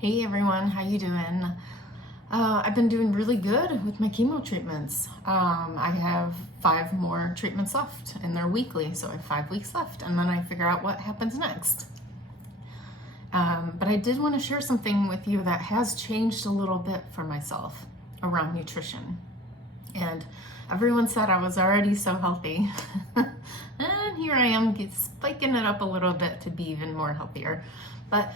Hey everyone, how you doing? I've been doing really good with my chemo treatments. I have 5 more treatments left, and they're weekly, so I have 5 weeks left, and then I figure out what happens next. But I did want to share something with you that has changed a little bit for myself around nutrition. And everyone said I was already so healthy, and here I am spiking it up a little bit to be even more healthier. But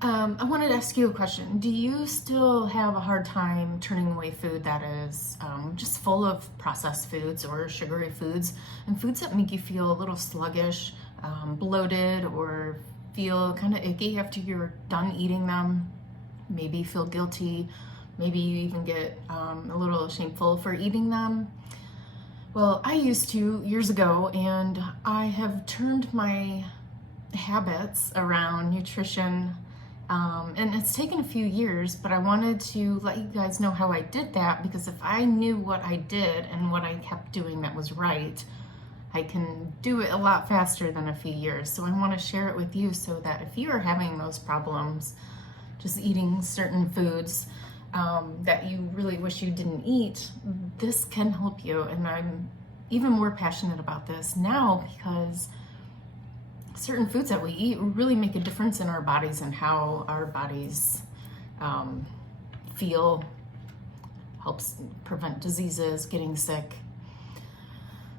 I wanted to ask you a question. Do you still have a hard time turning away food that is just full of processed foods or sugary foods and foods that make you feel a little sluggish, bloated, or feel kind of icky after you're done eating them? Maybe feel guilty. Maybe you even get a little shameful for eating them. Well, I used to years ago, and I have turned my habits around nutrition. And it's taken a few years, but I wanted to let you guys know how I did that, because if I knew what I did and what I kept doing that was right, I can do it a lot faster than a few years. So I want to share it with you so that if you are having those problems, just eating certain foods that you really wish you didn't eat, this can help you. And I'm even more passionate about this now because certain foods that we eat really make a difference in our bodies and how our bodies feel, helps prevent diseases, getting sick.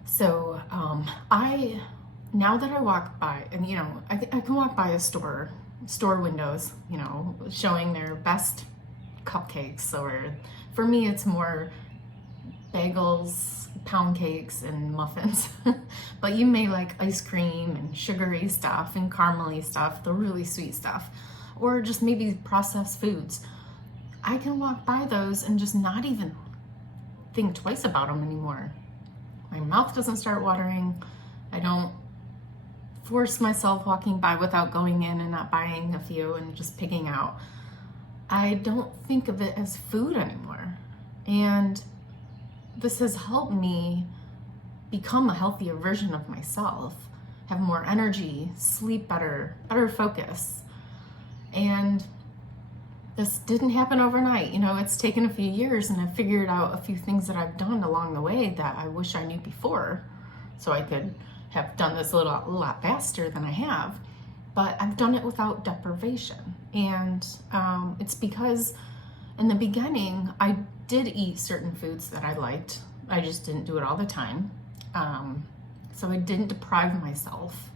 So now that I walk by, and I can walk by a store windows, showing their best cupcakes, or for me it's more bagels, pound cakes, and muffins. But you may like ice cream and sugary stuff and caramely stuff, the really sweet stuff, or just maybe processed foods. I can walk by those and just not even think twice about them anymore. My mouth doesn't start watering. I don't force myself walking by without going in and not buying a few and just picking out. I don't think of it as food anymore. And this has helped me become a healthier version of myself, have more energy, sleep better focus. And this didn't happen overnight. It's taken a few years, and I've figured out a few things that I've done along the way that I wish I knew before, so I could have done this a lot faster than I have. But I've done it without deprivation. And it's because in the beginning, I did eat certain foods that I liked. I just didn't do it all the time. So I didn't deprive myself,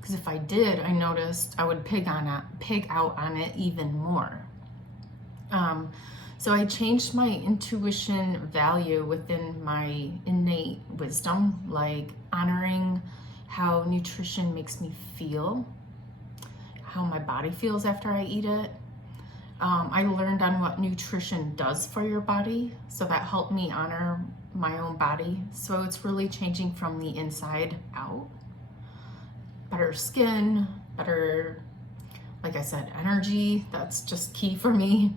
because if I did, I noticed I would pig out on it even more. So I changed my intuition value within my innate wisdom, like honoring how nutrition makes me feel, how my body feels after I eat it. I learned on what nutrition does for your body, so that helped me honor my own body. So it's really changing from the inside out. Better skin, better, like I said, energy. That's just key for me,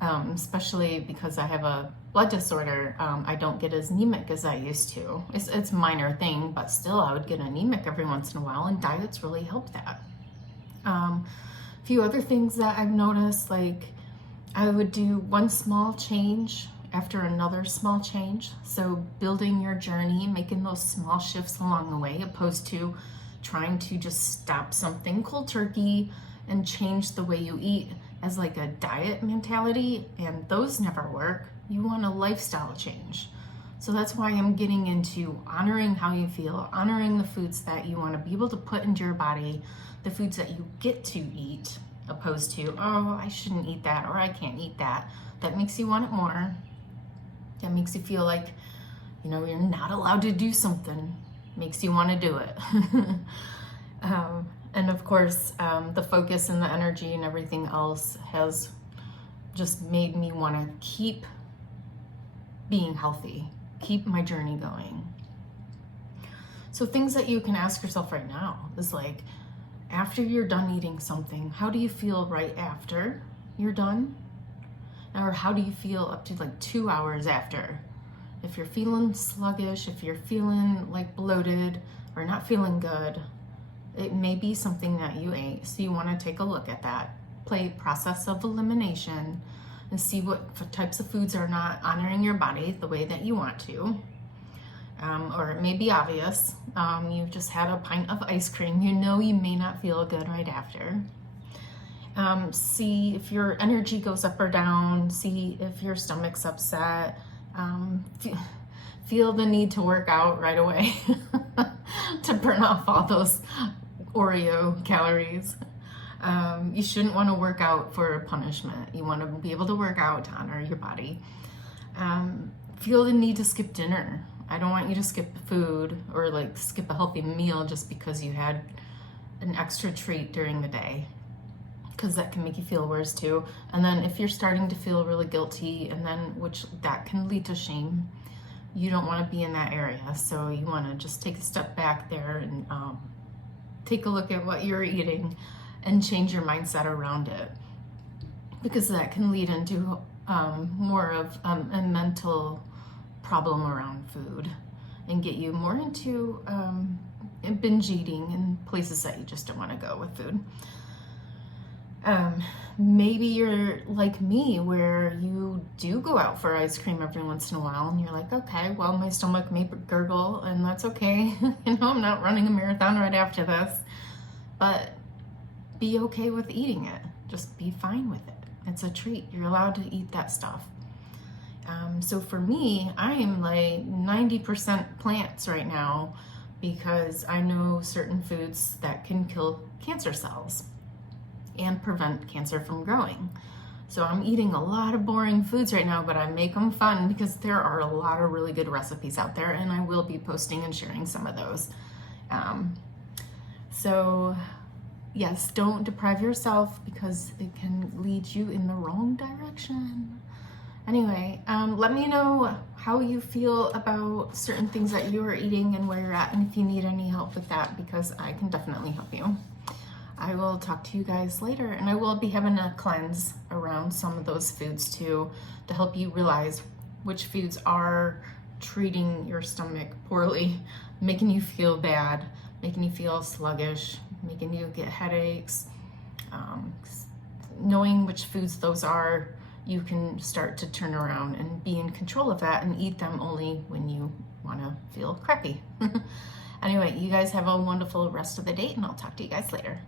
especially because I have a blood disorder. I don't get as anemic as I used to. It's a minor thing, but still I would get anemic every once in a while, and diets really help that. A few other things that I've noticed, like I would do one small change after another small change. So building your journey, making those small shifts along the way, opposed to trying to just stop something cold turkey and change the way you eat as like a diet mentality, and those never work. You want a lifestyle change. So that's why I'm getting into honoring how you feel, honoring the foods that you want to be able to put into your body, the foods that you get to eat, opposed to, oh, I shouldn't eat that, or I can't eat that. That makes you want it more. That makes you feel like, you're not allowed to do something. Makes you want to do it. And of course, the focus and the energy and everything else has just made me want to keep being healthy, keep my journey going. So things that you can ask yourself right now is like, after you're done eating something, how do you feel right after you're done? Or how do you feel up to like 2 hours after? If you're feeling sluggish, if you're feeling like bloated or not feeling good, it may be something that you ate. So you want to take a look at that. play process of elimination and see what types of foods are not honoring your body the way that you want to. Or it may be obvious. You've just had a pint of ice cream. You know you may not feel good right after. See if your energy goes up or down. See if your stomach's upset. Feel the need to work out right away to burn off all those Oreo calories. You shouldn't want to work out for punishment. You want to be able to work out to honor your body. Feel the need to skip dinner. I don't want you to skip food or like skip a healthy meal just because you had an extra treat during the day, because that can make you feel worse too. And then if you're starting to feel really guilty, and then which that can lead to shame, you don't want to be in that area. So you want to just take a step back there and take a look at what you're eating and change your mindset around it, because that can lead into more of a mental problem around food and get you more into binge eating in places that you just don't want to go with food. Maybe you're like me, where you do go out for ice cream every once in a while and you're like, okay, well, my stomach may gurgle and that's okay. I'm not running a marathon right after this, but be okay with eating it. Just be fine with it. It's a treat. You're allowed to eat that stuff. So for me, I am like 90% plants right now, because I know certain foods that can kill cancer cells and prevent cancer from growing. So I'm eating a lot of boring foods right now, but I make them fun because there are a lot of really good recipes out there, and I will be posting and sharing some of those. So yes, don't deprive yourself, because it can lead you in the wrong direction. Anyway, let me know how you feel about certain things that you are eating and where you're at, and if you need any help with that, because I can definitely help you. I will talk to you guys later, and I will be having a cleanse around some of those foods too, to help you realize which foods are treating your stomach poorly, making you feel bad, making you feel sluggish, making you get headaches. Knowing which foods those are, you can start to turn around and be in control of that and eat them only when you want to feel crappy. Anyway, you guys have a wonderful rest of the day, and I'll talk to you guys later.